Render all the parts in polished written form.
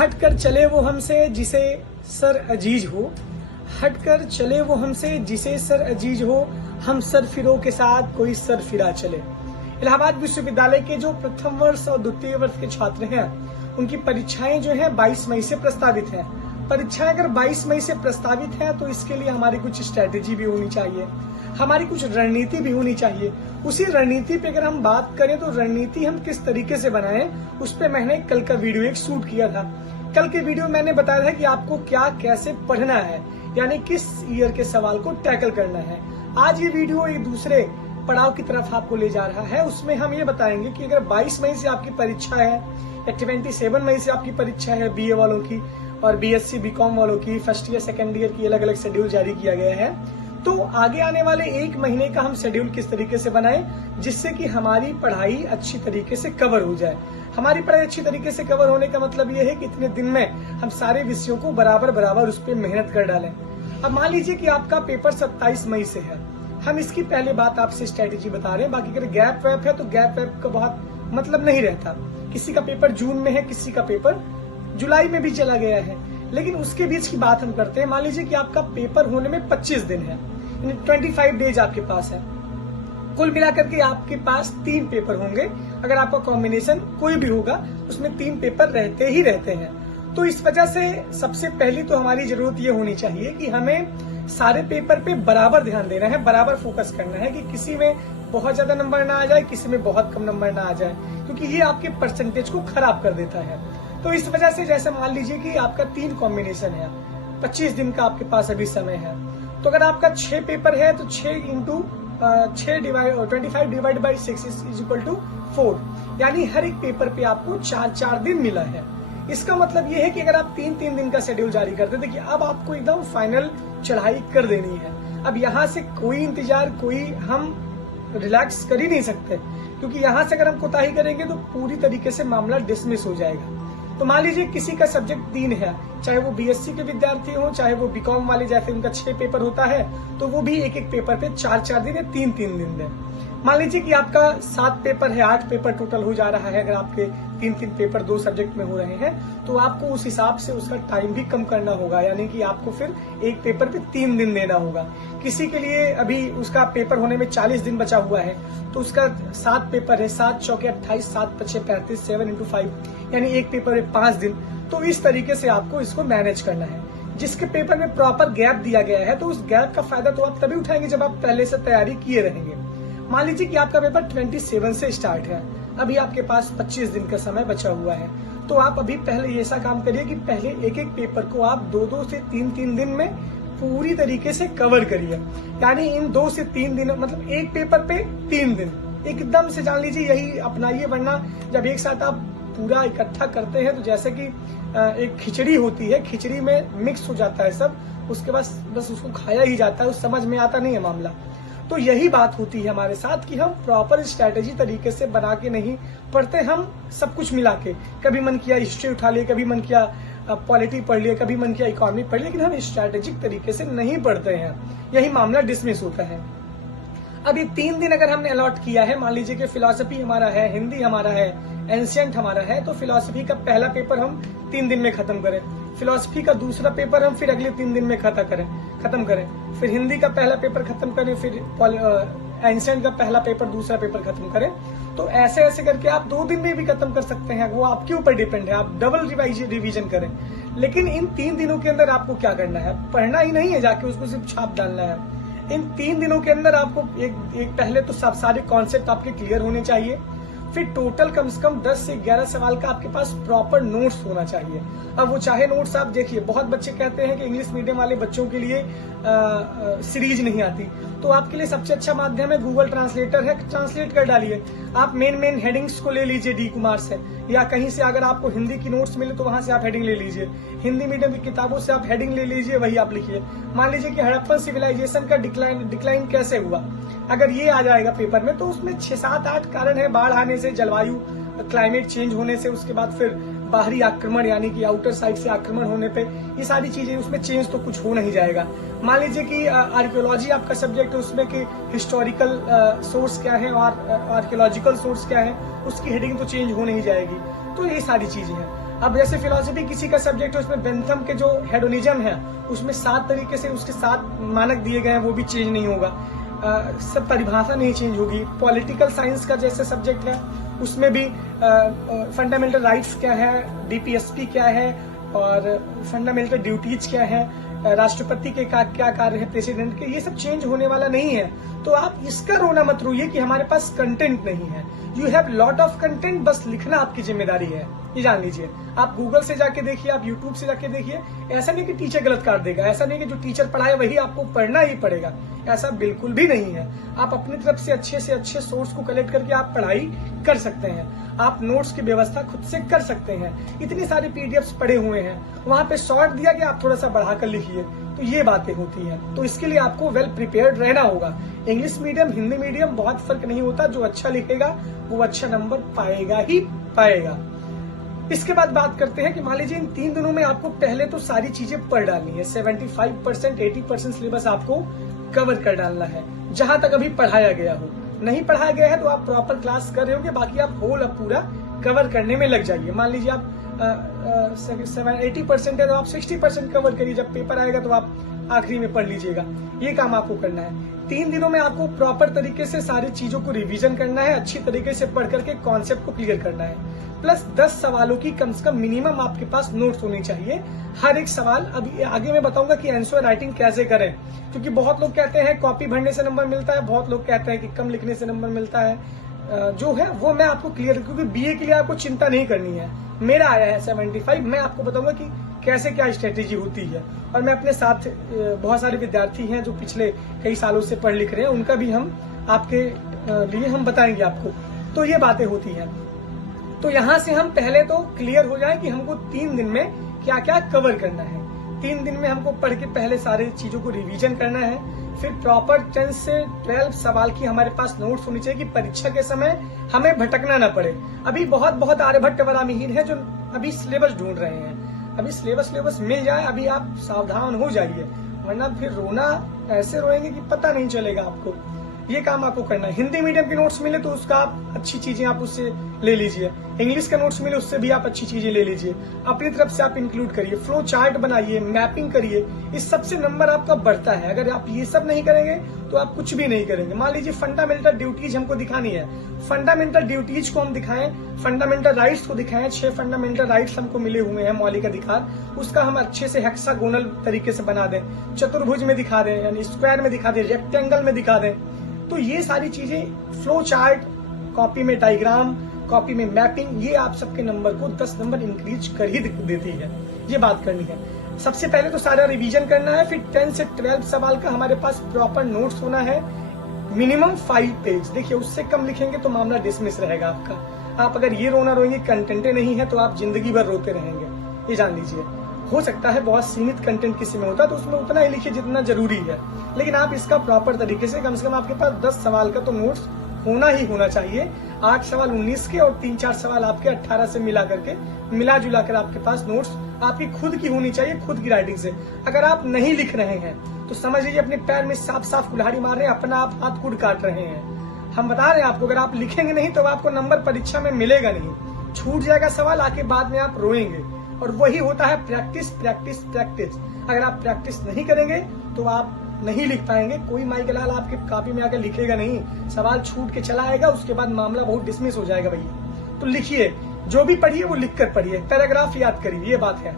हट कर चले वो हमसे जिसे सर अजीज हो, हट कर चले वो हमसे जिसे सर अजीज हो, हम सरफिरों के साथ कोई सरफिरा चले। इलाहाबाद विश्वविद्यालय के जो प्रथम वर्ष और द्वितीय वर्ष के छात्र हैं, उनकी परीक्षाएं जो है 22 मई से प्रस्तावित हैं। परीक्षाएं अगर 22 मई से प्रस्तावित है तो इसके लिए हमारी कुछ स्ट्रेटेजी भी होनी चाहिए, हमारी कुछ रणनीति भी होनी चाहिए। उसी रणनीति पे अगर हम बात करें तो रणनीति हम किस तरीके से बनाएं, उस पे मैंने कल का वीडियो एक शूट किया था। कल के वीडियो मैंने बताया था कि आपको क्या कैसे पढ़ना है, यानी किस ईयर के सवाल को टैकल करना है। आज ये वीडियो एक दूसरे पड़ाव की तरफ आपको ले जा रहा है। उसमें हम ये बताएंगे कि अगर 22 मई से आपकी परीक्षा है या 27 मई से आपकी परीक्षा है बीए वालों की और बीएससी बीकॉम वालों की, फर्स्ट ईयर सेकेंड ईयर की अलग अलग शेड्यूल जारी किया गया है, तो आगे आने वाले एक महीने का हम शेड्यूल किस तरीके से बनाएं जिससे कि हमारी पढ़ाई अच्छी तरीके से कवर हो जाए। हमारी पढ़ाई अच्छी तरीके से कवर होने का मतलब ये है कि इतने दिन में हम सारे विषयों को बराबर उस पर मेहनत कर डालें। अब मान लीजिए कि आपका पेपर 27 मई से है, हम इसकी पहले बात आपसे स्ट्रेटेजी बता रहे हैं। बाकी अगर गैप वैप है तो गैप वैप का बहुत मतलब नहीं रहता। किसी का पेपर जून में है, किसी का पेपर जुलाई में भी चला गया है, लेकिन उसके बीच की बात हम करते हैं। मान लीजिए कि आपका पेपर होने में 25 दिन है, 25 डेज आपके पास है। कुल मिलाकर के आपके पास 3 पेपर होंगे। अगर आपका कॉम्बिनेशन कोई भी होगा उसमें 3 पेपर रहते ही रहते हैं। तो इस वजह से सबसे पहली तो हमारी जरूरत ये होनी चाहिए कि हमें सारे पेपर पे बराबर ध्यान देना है, बराबर फोकस करना है कि किसी में बहुत ज्यादा नंबर ना आ जाए, किसी में बहुत कम नंबर ना आ जाए, क्योंकि ये आपके परसेंटेज को खराब कर देता है। तो इस वजह से जैसे मान लीजिए कि आपका 3 कॉम्बिनेशन है, 25 दिन का आपके पास अभी समय है, तो अगर आपका 6 पेपर है तो 6 into 25 divide by 6 is equal to 4, यानी हर एक पेपर पे आपको 4 दिन मिला है। इसका मतलब ये है कि अगर आप 3 दिन का शेड्यूल जारी करते थे कि अब आपको एकदम फाइनल चढ़ाई कर देनी है, अब यहाँ से कोई इंतजार, कोई हम रिलैक्स कर ही नहीं सकते, क्योंकि यहाँ से अगर हम कोताही करेंगे तो पूरी तरीके से मामला डिसमिस हो जाएगा। तो मान लीजिए किसी का सब्जेक्ट 3 है, चाहे वो बीएससी के विद्यार्थी हो, चाहे वो बीकॉम वाले, जैसे उनका 6 पेपर होता है तो वो भी एक पेपर पे 4 दिन या 3 दिन दें। मान लीजिए कि आपका 7 पेपर है, 8 पेपर टोटल हो जा रहा है। अगर आपके 3 पेपर 2 सब्जेक्ट में हो रहे हैं तो आपको उस हिसाब से उसका टाइम भी कम करना होगा, यानी कि आपको फिर एक पेपर पे 3 दिन देना होगा। किसी के लिए अभी उसका पेपर होने में 40 दिन बचा हुआ है तो उसका 7 पेपर है, 7 चौके 28, 7 पचे 35, 7 इंटू 5, यानी एक पेपर में 5 दिन। तो इस तरीके से आपको इसको मैनेज करना है। जिसके पेपर में प्रॉपर गैप दिया गया है तो उस गैप का फायदा तो आप तभी उठाएंगे जब आप पहले से तैयारी किए रहेंगे। मान लीजिए कि आपका पेपर 27 से स्टार्ट है, अभी आपके पास 25 दिन का समय बचा हुआ है, तो आप अभी पहले ऐसा काम करिए कि पहले एक पेपर को आप 2 से 3 दिन में पूरी तरीके से कवर करिए। यानी इन 2 से 3 दिन मतलब एक पेपर पे 3 दिन एकदम से जान लीजिए यही अपनाइए, वरना जब एक साथ आप पूरा इकट्ठा करते हैं तो जैसे कि एक खिचड़ी होती है, खिचड़ी में मिक्स हो जाता है सब, उसके बाद बस उसको खाया ही जाता है, उस समझ में आता नहीं है मामला। तो यही बात होती है हमारे साथ कि हम प्रॉपर स्ट्रैटेजी तरीके से बना के नहीं पढ़ते, हम सब कुछ मिला के, कभी मन किया हिस्ट्री उठा लिए, कभी मन किया पॉलिटी पढ़ लिए, कभी मन किया इकोनॉमी पढ़ लिए, लेकिन हम स्ट्रैटेजिक तरीके से नहीं पढ़ते हैं, यही मामला डिसमिस होता है। अब ये 3 दिन अगर हमने अलॉट किया है, मान लीजिए कि फिलॉसफी हमारा है, हिंदी हमारा है, एंशिएंट हमारा है, तो फिलॉसफी का पहला पेपर हम 3 दिन में खत्म करें, फिलॉसफी का दूसरा पेपर हम फिर अगले 3 दिन में खत्म करें, फिर हिंदी का पहला पेपर खत्म करें, फिर एंशिएंट का पहला पेपर दूसरा पेपर खत्म करें। तो ऐसे ऐसे करके आप 2 दिन में भी खत्म कर सकते हैं, वो आपके ऊपर डिपेंड है, आप डबल रिवीजन करें। लेकिन इन 3 दिनों के अंदर आपको क्या करना है, पढ़ना ही नहीं है जाके उसको सिर्फ छाप डालना है। इन 3 दिनों के अंदर आपको एक पहले तो सब सारे कॉन्सेप्ट आपके क्लियर होने चाहिए, फिर टोटल कम से कम 10 से 11 सवाल का आपके पास प्रॉपर नोट्स होना चाहिए। अब वो चाहे नोट्स आप देखिए, बहुत बच्चे कहते हैं कि इंग्लिश मीडियम वाले बच्चों के लिए सीरीज नहीं आती, तो आपके लिए सबसे अच्छा माध्यम है गूगल ट्रांसलेटर है, ट्रांसलेट कर डालिए। आप मेन हेडिंग्स को ले लीजिए डी कुमार से, या कहीं से अगर आपको हिंदी की नोट्स मिले तो वहां से आप हेडिंग ले लीजिए, हिंदी मीडियम की किताबों से आप हेडिंग ले लीजिए, वही आप लिखिए। मान लीजिए कि हड़प्पन सिविलाइजेशन का डिक्लाइन कैसे हुआ, अगर ये आ जाएगा पेपर में तो उसमें 6, 7, 8 कारण है, बाढ़ आने से, जलवायु क्लाइमेट चेंज होने से, उसके बाद फिर बाहरी आक्रमण यानी कि आउटर साइड से आक्रमण होने पे, ये सारी चीजें, उसमें चेंज तो कुछ हो नहीं जाएगा। मान लीजिए कि आर्कियोलॉजी आपका सब्जेक्ट है, उसमें कि हिस्टोरिकल सोर्स क्या है और आर्कियोलॉजिकल सोर्स क्या है, उसकी हेडिंग तो चेंज हो नहीं जाएगी। तो ये सारी चीजें हैं। अब जैसे फिलोसफी किसी का सब्जेक्ट है, उसमें बेंथम के जो हेडोनिज्म है उसमें 7 तरीके से उसके 7 मानक दिए गए हैं, वो भी चेंज नहीं होगा। सब परिभाषा नहीं चेंज होगी। पॉलिटिकल साइंस का जैसे सब्जेक्ट है उसमें भी फंडामेंटल राइट्स क्या है, डीपीएसपी क्या है और फंडामेंटल ड्यूटीज क्या है, राष्ट्रपति के क्या कार्य है, प्रेसिडेंट के, ये सब चेंज होने वाला नहीं है। तो आप इसका रोना मत रोइए कि हमारे पास कंटेंट नहीं है। You have lot of content, बस लिखना आपकी जिम्मेदारी है, ये जान लीजिए। आप गूगल से जाके देखिए, आप यूट्यूब से जाके देखिए। ऐसा नहीं कि टीचर गलत काट देगा, ऐसा नहीं कि जो टीचर पढ़ाए वही आपको पढ़ना ही पड़ेगा, ऐसा बिल्कुल भी नहीं है। आप अपनी तरफ से अच्छे सोर्स को कलेक्ट करके आप पढ़ाई कर सकते हैं। आप नोट्स की व्यवस्था खुद से कर सकते हैं। इतनी सारी पीडीएफ्स पड़े हुए हैं, वहां पे शॉर्ट दिया कि आप थोड़ा सा बढ़ाकर लिखिए। तो ये बातें होती हैं। तो इसके लिए आपको वेल प्रिपेयर्ड रहना होगा। इंग्लिश मीडियम, हिंदी मीडियम बहुत फर्क नहीं होता। जो अच्छा लिखेगा वो अच्छा नंबर पाएगा ही पाएगा। इसके बाद बात करते हैं कि मान लीजिए इन 3 दिनों में आपको पहले तो सारी चीजें पढ़ डालनी है। 75% 80% सिलेबस आपको कवर कर डालना है, जहां तक अभी पढ़ाया गया हो। नहीं पढ़ाया गया है तो आप प्रॉपर क्लास कर रहे होंगे, बाकी आप होल अब पूरा कवर करने में लग जाइए। मान लीजिए आप 80% है तो आप 60% कवर करिए। जब पेपर आएगा तो आप आखिरी में पढ़ लीजिएगा। ये काम आपको करना है। 3 दिनों में आपको प्रॉपर तरीके से सारी चीजों को रिवीजन करना है, अच्छी तरीके से पढ़ करके कॉन्सेप्ट को क्लियर करना है। प्लस 10 सवालों की कम से कम मिनिमम आपके पास नोट्स होनी चाहिए। हर एक सवाल, अभी आगे मैं बताऊंगा कि आंसर राइटिंग कैसे करें, क्योंकि बहुत लोग कहते हैं कॉपी भरने से नंबर मिलता है, बहुत लोग कहते हैं कि कम लिखने से नंबर मिलता है। जो है वो मैं आपको क्लियर, क्योंकि बीए के लिए आपको चिंता नहीं करनी है। मेरा आया है 75, मैं आपको बताऊंगा कि कैसे क्या स्ट्रेटेजी होती है। और मैं अपने साथ बहुत सारे विद्यार्थी हैं जो पिछले कई सालों से पढ़ लिख रहे हैं, उनका भी हम आपके लिए हम बताएंगे आपको। तो ये बातें होती हैं। तो यहाँ से हम पहले तो क्लियर हो जाए कि हमको 3 दिन में क्या क्या कवर करना है। 3 दिन में हमको पढ़ के पहले सारे चीजों को रिवीजन करना है। फिर प्रॉपर 10 से 12 सवाल की हमारे पास नोट्स होनी चाहिए कि परीक्षा के समय हमें भटकना ना पड़े। अभी बहुत आर्यभट्ट वरामिहीर है जो अभी सिलेबस ढूंढ रहे हैं। अभी सिलेबस मिल जाए, अभी आप सावधान हो जाइए, वरना फिर रोना ऐसे रोएंगे कि पता नहीं चलेगा आपको। ये काम आपको करना है। हिंदी मीडियम के नोट्स मिले तो उसका आप अच्छी चीजें आप उससे ले लीजिए। इंग्लिश का नोट्स मिले उससे भी आप अच्छी चीजें ले लीजिए। अपनी तरफ से आप इंक्लूड करिए, फ्लो चार्ट बनाइए, मैपिंग करिए। इस सबसे नंबर आपका बढ़ता है। अगर आप ये सब नहीं करेंगे तो आप कुछ भी नहीं करेंगे। मान लीजिए फंडामेंटल ड्यूटीज हमको दिखानी है, फंडामेंटल ड्यूटीज को हम दिखाएं, फंडामेंटल राइट्स को दिखाएं। 6 फंडामेंटल राइट्स हमको मिले हुए हैं, मौलिक अधिकार, उसका हम अच्छे से हेक्सागोनल तरीके से बना दें, चतुर्भुज में दिखा दें, यानी स्क्वायर में दिखा दें, रेक्टेंगल में दिखा दें। तो ये सारी चीजें, फ्लो चार्ट, कॉपी में डायग्राम, कॉपी में मैपिंग, ये आप सबके नंबर को 10 नंबर इंक्रीज कर ही देती है। ये बात करनी है। सबसे पहले तो सारा रिवीजन करना है। फिर 10 से 12 सवाल का हमारे पास प्रॉपर नोट्स होना है, मिनिमम 5 पेज। देखिए उससे कम लिखेंगे तो मामला डिसमिस रहेगा आपका। आप अगर ये रोना रोएंगे कंटेंटे नहीं है तो आप जिंदगी भर रोते रहेंगे, ये जान लीजिए। हो सकता है बहुत सीमित कंटेंट किसी में होता है तो उसमें उतना ही लिखिए जितना जरूरी है, लेकिन आप इसका प्रॉपर तरीके से कम आपके पास 10 सवाल का तो नोट्स होना ही होना चाहिए। 8 सवाल 19 के और 3-4 सवाल आपके 18 से मिला जुला कर आपके पास नोट्स आपकी खुद की होनी चाहिए, खुद की राइटिंग से। अगर आप नहीं लिख रहे हैं तो समझ लीजिए अपने पैर में साफ कुल्हाड़ी मार रहे हैं, अपना आप हाथ खुद काट रहे हैं। हम बता रहे हैं आपको, अगर आप लिखेंगे नहीं तो आपको नंबर परीक्षा में मिलेगा नहीं, छूट जाएगा सवाल, आके बाद में आप रोएंगे। और वही होता है प्रैक्टिस प्रैक्टिस प्रैक्टिस। अगर आप प्रैक्टिस नहीं करेंगे तो आप नहीं लिख पाएंगे। कोई माई के लाल आपके कॉपी में आकर लिखेगा नहीं, सवाल छूट के चला आएगा, उसके बाद मामला बहुत डिसमिस हो जाएगा भैया। तो लिखिए, जो भी पढ़िए वो लिख कर पढ़िए, पैराग्राफ याद करिए, ये बात है।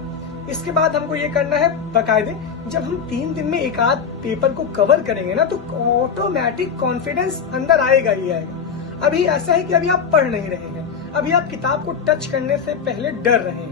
इसके बाद हमको ये करना है बकायदे, जब हम 3 दिन में एक आध पेपर को कवर करेंगे ना तो ऑटोमेटिक कॉन्फिडेंस अंदर आएगा ही आएगा। अभी ऐसा है कि अभी आप पढ़ नहीं रहे हैं, अभी आप किताब को टच करने से पहले डर रहे हैं।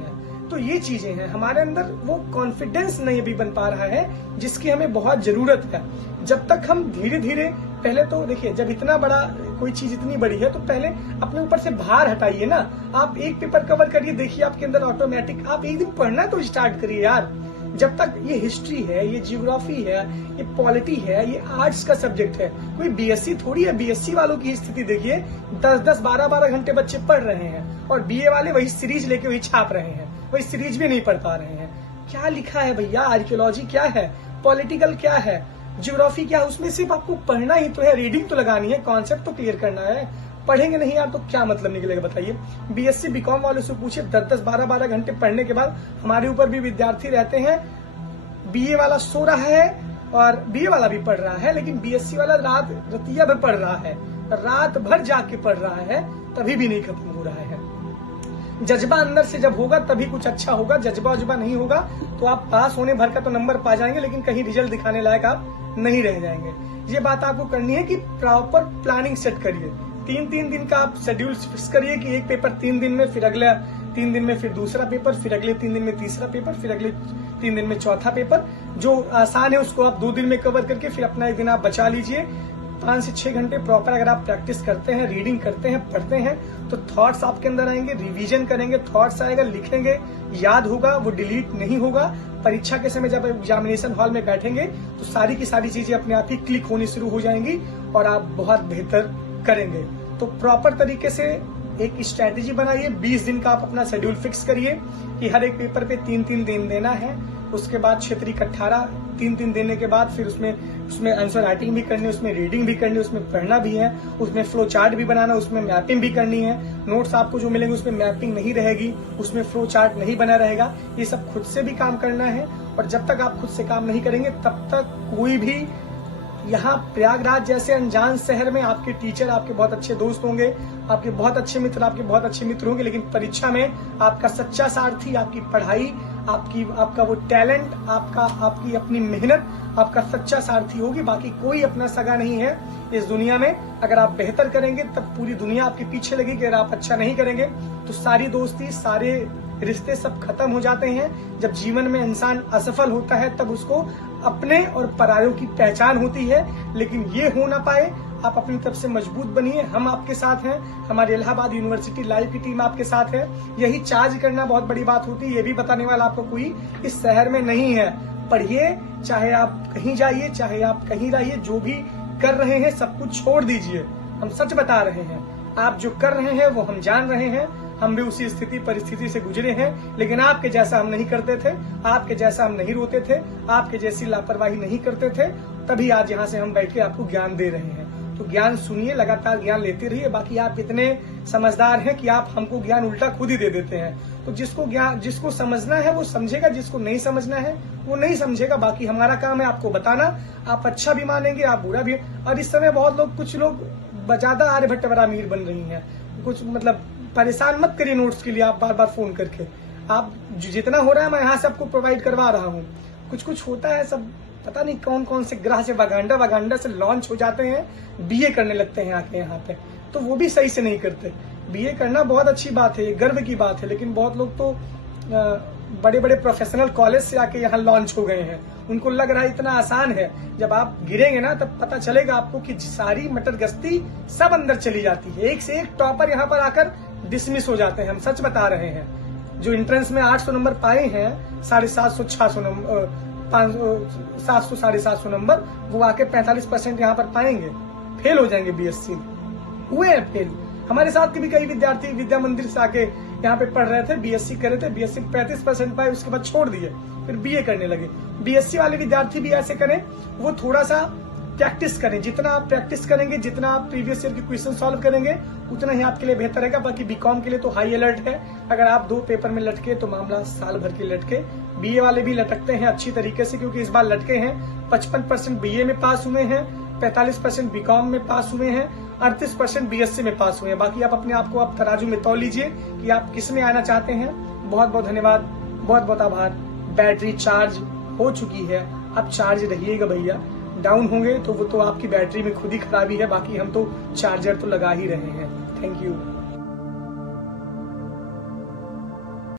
तो ये चीजें हैं, हमारे अंदर वो कॉन्फिडेंस नहीं अभी बन पा रहा है जिसकी हमें बहुत जरूरत है। जब तक हम धीरे धीरे, पहले तो देखिए जब इतना बड़ा कोई चीज इतनी बड़ी है तो पहले अपने ऊपर से भार हटाइए ना। आप एक पेपर कवर करिए, देखिए आपके अंदर ऑटोमेटिक, आप एक दिन पढ़ना तो स्टार्ट करिए यार। जब तक ये हिस्ट्री है, ये जियोग्राफी है, ये पॉलिटी है, ये आर्ट्स का सब्जेक्ट है, कोई बीएससी थोड़ी है। बीएससी वालों की स्थिति देखिए, 10-10 12-12 घंटे बच्चे पढ़ रहे हैं और बीए वाले वही सीरीज लेके वही छाप रहे हैं, वही सीरीज भी नहीं पढ़ पा रहे हैं। क्या लिखा है भैया, आर्कियोलॉजी क्या है, पॉलिटिकल क्या है, ज्योग्राफी क्या है, उसमें सिर्फ आपको पढ़ना ही तो है, रीडिंग तो लगानी है, कॉन्सेप्ट तो क्लियर करना है। पढ़ेंगे नहीं यार तो क्या मतलब निकलेगा बताइए। बीएससी बीकॉम वालों से पूछिए, 10-10 12-12 घंटे पढ़ने के बाद हमारे ऊपर भी विद्यार्थी रहते हैं। बीए वाला सो रहा है और बीए वाला भी पढ़ रहा है, लेकिन बीएससी वाला रतिया भर पढ़ रहा है, रात भर जाके पढ़ रहा है, तभी भी नहीं खत्म हो रहा है। जज्बा अंदर से जब होगा तभी कुछ अच्छा होगा। जज्बा उज्बा नहीं होगा तो आप पास होने भर का तो नंबर पा जाएंगे, लेकिन कहीं रिजल्ट दिखाने लायक आप नहीं रह जाएंगे। ये बात आपको करनी है कि प्रॉपर प्लानिंग सेट करिए। 3-3 दिन का आप शेड्यूल फिक्स करिए कि एक पेपर 3 दिन में, फिर अगले 3 दिन में फिर दूसरा पेपर, फिर अगले 3 दिन में तीसरा पेपर, फिर अगले 3 दिन में चौथा पेपर। जो आसान है उसको आप 2 दिन में कवर करके फिर अपना एक दिन आप बचा लीजिए। 5 से 6 घंटे प्रॉपर अगर आप प्रैक्टिस करते हैं, रीडिंग करते हैं, पढ़ते हैं, तो थॉट्स आपके अंदर आएंगे, रिवीजन करेंगे, थॉट्स आएगा, लिखेंगे, याद होगा, वो डिलीट नहीं होगा। परीक्षा के समय जब एग्जामिनेशन हॉल में बैठेंगे तो सारी की सारी चीजें अपने आप ही क्लिक होनी शुरू हो जाएंगी और आप बहुत बेहतर करेंगे। तो प्रॉपर तरीके से एक स्ट्रैटेजी बनाइए। 20 दिन का आप अपना शेड्यूल फिक्स करिए कि हर एक पेपर पे 3-3 दिन देना है। उसके बाद क्षेत्रीय 18 3 देने के बाद फिर उसमें आंसर राइटिंग भी करनी है, उसमें रीडिंग भी करनी है, उसमें पढ़ना भी है, उसमें फ्लो चार्ट भी बनाना, उसमें मैपिंग भी करनी है। नोट्स आपको जो मिलेंगे उसमें मैपिंग नहीं रहेगी, उसमें फ्लो चार्ट नहीं बना रहेगा। ये सब खुद से भी काम करना है और जब तक आप खुद से काम नहीं करेंगे तब तक कोई भी यहाँ प्रयागराज जैसे अनजान शहर में आपके टीचर आपके बहुत अच्छे दोस्त होंगे, आपके बहुत अच्छे मित्र होंगे, लेकिन परीक्षा में आपका सच्चा सारथी आपकी पढ़ाई, आपका वो टैलेंट, आपकी अपनी मेहनत आपका सच्चा सारथी होगी। बाकी कोई अपना सगा नहीं है इस दुनिया में। अगर आप बेहतर करेंगे तब पूरी दुनिया आपके पीछे लगेगी। अगर आप अच्छा नहीं करेंगे तो सारी दोस्ती, सारे रिश्ते सब खत्म हो जाते हैं। जब जीवन में इंसान असफल होता है तब उसको अपने और परायों की पहचान होती है। लेकिन ये हो ना पाए, आप अपनी तरफ से मजबूत बनिए। हम आपके साथ हैं, हमारे इलाहाबाद यूनिवर्सिटी लाइव की टीम आपके साथ है। यही चार्ज करना बहुत बड़ी बात होती है। ये भी बताने वाला आपको कोई इस शहर में नहीं है। पढ़िए, चाहे आप कहीं जाइए, चाहे आप कहीं रहिए, जो भी कर रहे हैं सब कुछ छोड़ दीजिए। हम सच बता रहे हैं, आप जो कर रहे हैं वो हम जान रहे हैं। हम भी उसी स्थिति परिस्थिति से गुजरे हैं, लेकिन आपके जैसा हम नहीं करते थे, आपके जैसा हम नहीं रोते थे, आपके जैसी लापरवाही नहीं करते थे। तभी आज यहाँ से हम बैठ के आपको ज्ञान दे रहे हैं। तो ज्ञान सुनिए, लगातार ज्ञान लेते रहिए। बाकी आप इतने समझदार हैं कि आप हमको ज्ञान उल्टा खुद ही दे देते हैं। तो जिसको समझना है वो समझेगा, जिसको नहीं समझना है वो नहीं समझेगा। बाकी हमारा काम है आपको बताना। आप अच्छा भी मानेंगे, आप बुरा भी। और इस समय कुछ लोग ज्यादा आर्यभट्ट बड़ा अमीर बन रही हैं। कुछ मतलब परेशान मत करिए नोट्स के लिए आप बार बार फोन करके। आप जितना हो रहा है मैं यहाँ से आपको प्रोवाइड करवा रहा हूँ। कुछ होता है, सब पता नहीं कौन कौन से ग्रह से वागांडा से लॉन्च हो जाते हैं, बीए करने लगते हैं आके यहाँ पे। तो वो भी सही से नहीं करते। बीए करना बहुत अच्छी बात है, गर्व की बात है, लेकिन बहुत लोग तो बड़े बड़े प्रोफेशनल कॉलेज से आके यहाँ लॉन्च हो गए हैं। उनको लग रहा है इतना आसान है। जब आप गिरेंगे ना तब पता चलेगा आपको कि सारी मटर गश्ती सब अंदर चली जाती है। एक से एक टॉपर यहाँ पर आकर डिसमिस हो जाते हैं। हम सच बता रहे हैं। जो एंट्रेंस में 800 नंबर पाए हैं, 750 600 नंबर, 700 750 नंबर, वो आके 45% यहाँ पर पाएंगे, फेल हो जाएंगे। बीएससी हुए हैं फेल। हमारे साथ के भी कई विद्यार्थी विद्या मंदिर से आके यहाँ पे पढ़ रहे थे, बीएससी कर रहे थे, बीएससी 35% पाए, उसके बाद छोड़ दिए, फिर बीए करने लगे। बीएससी वाले विद्यार्थी भी ऐसे करें, वो थोड़ा सा प्रैक्टिस करें। जितना आप प्रैक्टिस करेंगे, जितना आप प्रीवियस ईयर के क्वेश्चन सॉल्व करेंगे, उतना ही आपके लिए बेहतर रहेगा। बाकी बीकॉम के लिए तो हाई अलर्ट है। अगर आप 2 पेपर में लटके तो मामला साल भर के लटके। बीए वाले भी लटकते हैं अच्छी तरीके से, क्योंकि इस बार लटके हैं। 55% बीए में पास हुए हैं, 45% बीकॉम में पास हुए हैं, 38% बीएससी में पास हुए हैं। बाकी आप अपने आप को आप तराजू में तौल लीजिए कि आप किस में आना चाहते हैं। बहुत बहुत धन्यवाद, बहुत बहुत आभार। बैटरी चार्ज हो चुकी है, आप चार्ज रहिएगा भैया। डाउन होंगे तो वो तो आपकी बैटरी में खुद ही खराबी है। बाकी हम तो चार्जर तो लगा ही रहे हैं। Thank you.